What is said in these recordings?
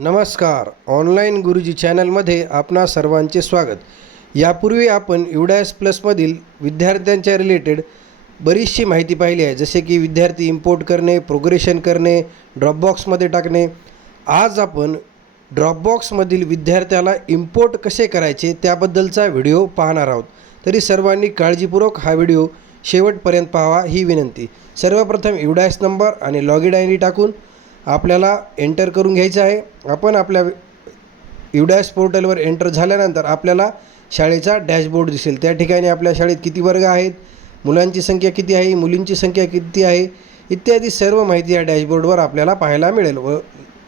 नमस्कार. ऑनलाईन गुरुजी चॅनलमध्ये आपणा सर्वांचे स्वागत. यापूर्वी आपण युडायस प्लसमधील विद्यार्थ्यांच्या रिलेटेड बरीचशी माहिती पाहिली आहे. जसे की विद्यार्थी इम्पोर्ट करणे प्रोग्रेशन करणे ड्रॉपबॉक्समध्ये टाकणे. आज आपण ड्रॉपबॉक्समधील विद्यार्थ्याला इम्पोर्ट कसे करायचे त्याबद्दलचा व्हिडिओ पाहणार आहोत. तरी सर्वांनी काळजीपूर्वक हा व्हिडिओ शेवटपर्यंत पाहावा ही विनंती. सर्वप्रथम युडायस नंबर आणि लॉगिन आय डी टाकून आपल्याला एंटर करून घ्यायचं आहे. आपण आपल्या युडॅस पोर्टलवर एंटर झाल्यानंतर आपल्याला शाळेचा डॅशबोर्ड दिसेल. त्या ठिकाणी आपल्या शाळेत किती वर्ग आहेत? मुलांची संख्या किती आहे? मुलींची संख्या किती आहे? इत्यादी सर्व माहिती या डॅशबोर्डवर आपल्याला पाहायला मिळेल व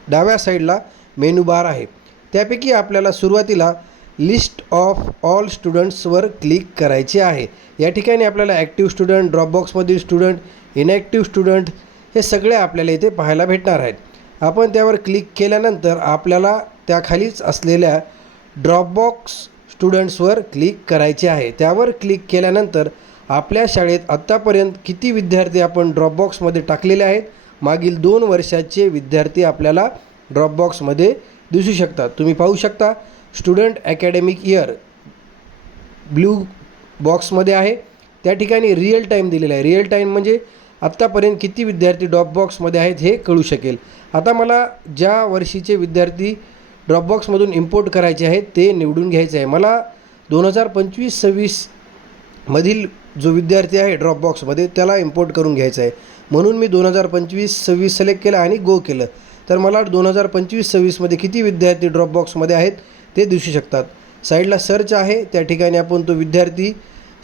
डाव्या साईडला मेनू बार आहे. त्यापैकी आपल्याला सुरुवातीला लिस्ट ऑफ ऑल स्टुडंट्सवर क्लिक करायचे आहे. या ठिकाणी आपल्याला ॲक्टिव्ह स्टुडंट ड्रॉपबॉक्समधील स्टुडंट इनॲक्टिव्ह स्टुडंट हे सगळे आपल्याला इथे पाहायला भेटणार आहेत. आपण त्यावर क्लिक केल्यानंतर आपल्याला त्याखालीच असलेल्या ड्रॉपबॉक्स स्टुडंट्सवर क्लिक करायचे आहे. त्यावर क्लिक केल्यानंतर आपल्या शाळेत आत्तापर्यंत किती विद्यार्थी आपण ड्रॉपबॉक्समध्ये टाकलेले आहेत? मागील दोन वर्षाचे विद्यार्थी आपल्याला ड्रॉपबॉक्समध्ये दिसू शकतात. तुम्ही पाहू शकता स्टुडंट अकॅडमिक इयर ब्ल्यू बॉक्समध्ये आहे. त्या ठिकाणी रिअल टाईम दिलेला आहे. रिअल टाईम म्हणजे आत्तापर्यंत किती विद्यार्थी ड्रॉपबॉक्समध्ये आहेत हे कळू शकेल. आता मला ज्या वर्षीचे विद्यार्थी ड्रॉपबॉक्समधून इम्पोर्ट करायचे आहेत ते निवडून घ्यायचे आहे. मला दोन हजार पंचवीस सव्वीसमधील जो विद्यार्थी आहे ड्रॉपबॉक्समध्ये त्याला इम्पोर्ट करून घ्यायचा आहे. म्हणून मी दोन हजार पंचवीस सव्वीस सिलेक्ट केलं आणि गो केलं. तर मला दोन हजार पंचवीस सव्वीसमध्ये किती विद्यार्थी ड्रॉपबॉक्समध्ये आहेत ते दिसू शकतात. साईडला सर्च आहे त्या ठिकाणी आपण तो विद्यार्थी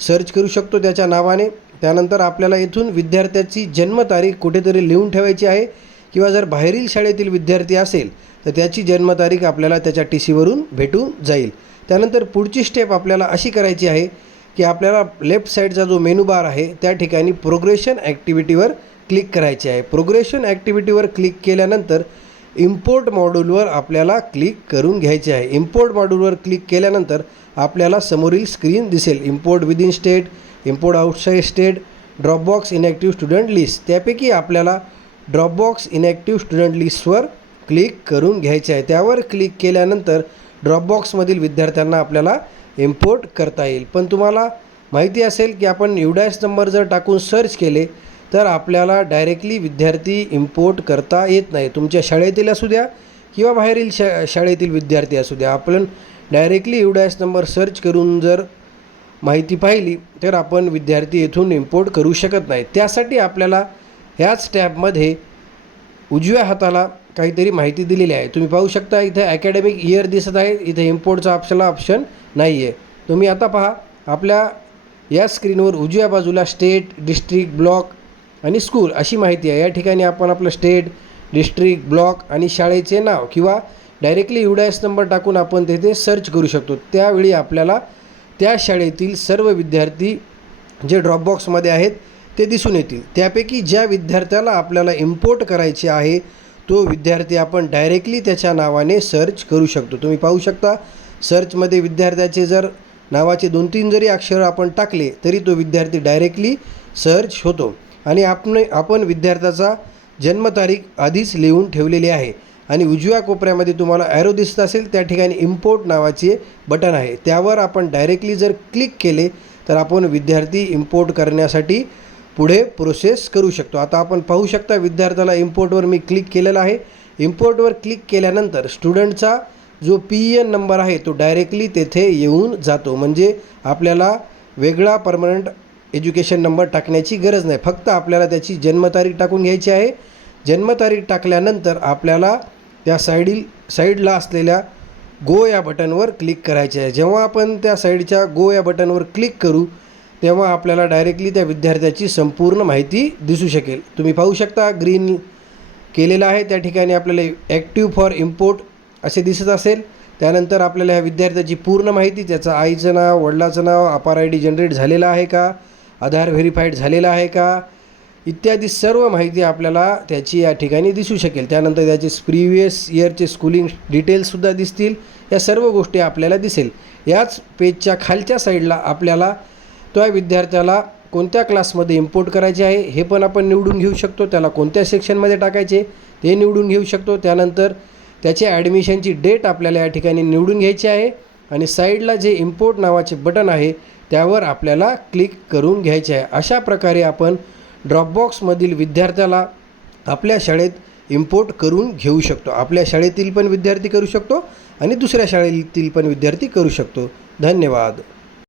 सर्च करू शकतो त्याच्या नावाने. त्यानंतर आपल्याला इथून विद्यार्थ्याची जन्मतारीख कुठेतरी लिहून ठेवायची आहे किंवा जर बाहेरील शाळेतील विद्यार्थी असेल तर त्याची जन्मतारीख आपल्याला त्याच्या टी सीवरून भेटून जाईल. त्यानंतर पुढची स्टेप आपल्याला अशी करायची आहे की आपल्याला लेफ्ट साईडचा जो मेनू बार आहे त्या ठिकाणी प्रोग्रेशन ॲक्टिव्हिटीवर क्लिक करायची आहे. प्रोग्रेशन ॲक्टिव्हिटीवर क्लिक केल्यानंतर इम्पोर्ट मॉड्यूलवर आपल्याला क्लिक करून घ्यायचे आहे. इम्पोर्ट मॉड्यूलवर क्लिक केल्यानंतर आपल्याला समोरील स्क्रीन दिसेल. Import within state import outside state dropbox inactive student list त्यापैकी आपल्याला ड्रॉपबॉक्स इनॅक्टिव्ह स्टुडंट लिस्टवर क्लिक करून घ्यायचे आहे. त्यावर क्लिक केल्यानंतर ड्रॉपबॉक्समधील विद्यार्थ्यांना आपल्याला इम्पोर्ट करता येईल. पण तुम्हाला माहिती असेल की आपण एवढ्याच नंबर जर टाकून सर्च केले तर आपल्याला डायरेक्टली विद्यार्थी इम्पोर्ट करता येत नाही. तुमच्या शाळेतील असू द्या किंवा बाहेरील शा शाळेतील विद्यार्थी असू द्या. आपण डायरेक्टली युडॅस नंबर सर्च करून जर माहिती पाहिली तर आपण विद्यार्थी येथून इम्पोर्ट करू शकत नाही. त्यासाठी आपल्याला ह्याच टॅबमध्ये उजव्या हाताला काहीतरी माहिती दिलेली आहे. तुम्ही पाहू शकता इथे अकॅडमिक इयर दिसत आहे. इथे इम्पोर्टचा आपल्याला ऑप्शन नाही आहे तुम्ही आता पहा आपल्या या स्क्रीनवर उजव्या बाजूला स्टेट डिस्ट्रिक्ट ब्लॉक आणि स्कूल अशी माहिती आहे. या ठिकाणी आपण आपलं स्टेट डिस्ट्रिक्ट ब्लॉक आणि शाळेचे नाव किंवा डायरेक्टली युडायस नंबर टाकून आपण तेथे सर्च करू शकतो. त्यावेळी आपल्याला त्या शाळेतील सर्व विद्यार्थी जे ड्रॉपबॉक्समध्ये आहेत ते दिसून येतील. त्यापैकी ज्या विद्यार्थ्याला आपल्याला इम्पोर्ट करायचे आहे तो विद्यार्थी आपण डायरेक्टली त्याच्या नावाने सर्च करू शकतो. तुम्ही पाहू शकता सर्चमध्ये विद्यार्थ्याचे जर नावाचे दोन तीन जरी अक्षर आपण टाकले तरी तो विद्यार्थी डायरेक्टली सर्च होतो. आणि आपण आपण विद्यार्थ्याचा जन्मतारीख आधीच लिहून ठेवलेली आहे. आणि उजव्या कोपऱ्यामध्ये तुम्हाला ॲरो दिसत असेल त्या ठिकाणी इम्पोर्ट नावाचे बटन आहे. त्यावर आपण डायरेक्टली जर क्लिक केले तर आपण विद्यार्थी इम्पोर्ट करण्यासाठी पुढे प्रोसेस करू शकतो. आता आपण पाहू शकता विद्यार्थ्याला इम्पोर्टवर मी क्लिक केलेला आहे. इम्पोर्टवर क्लिक केल्यानंतर स्टुडंटचा जो पी एन नंबर आहे तो डायरेक्टली तेथे येऊन जातो. म्हणजे आपल्याला वेगळा परमनंट एज्युकेशन नंबर टाकण्याची गरज नाही. फक्त आपल्याला त्याची जन्मतारीख टाकून घ्यायची आहे. जन्मतारीख टाकल्यानंतर आपल्याला त्या साईडील साईडला असलेल्या गो या बटनवर क्लिक करायचे आहे. जेव्हा आपण त्या साईडच्या गो या बटनवर क्लिक करू तेव्हा आपल्याला डायरेक्टली त्या विद्यार्थ्याची संपूर्ण माहिती दिसू शकेल. तुम्ही पाहू शकता ग्रीन केलेलं आहे. त्या ठिकाणी आपल्याला ॲक्टिव्ह फॉर इम्पोर्ट असे दिसत असेल. त्यानंतर आपल्याला ह्या विद्यार्थ्याची पूर्ण माहिती त्याचं आईचं नाव वडिलाचं नाव अपार आय डी जनरेट झालेलं आहे का? आधार व्हेरीफाईड झालेला आहे का? इत्यादी सर्व माहिती आपल्याला त्याची या ठिकाणी दिसू शकेल. त्यानंतर त्याचे प्रिव्हियस इयरचे स्कूलिंग डिटेल्ससुद्धा दिसतील. या सर्व गोष्टी आपल्याला दिसेल. याच पेजच्या खालच्या साईडला आपल्याला त्या विद्यार्थ्याला कोणत्या क्लासमध्ये इम्पोर्ट करायचे आहे हे पण आपण निवडून घेऊ शकतो. त्याला कोणत्या सेक्शनमध्ये टाकायचे ते निवडून घेऊ शकतो. त्यानंतर त्याचे ॲडमिशनची डेट आपल्याला या ठिकाणी निवडून घ्यायची आहे. आणि साईडला जे इम्पोर्ट नावाचे बटन आहे त्यावर आपल्याला क्लिक करून घ्यायचे आहे. अशा प्रकारे आपण ड्रॉपबॉक्समधील विद्यार्थ्याला आपल्या शाळेत इम्पोर्ट करून घेऊ शकतो. आपल्या शाळेतील पण विद्यार्थी करू शकतो आणि दुसऱ्या शाळेतील पण विद्यार्थी करू शकतो. धन्यवाद.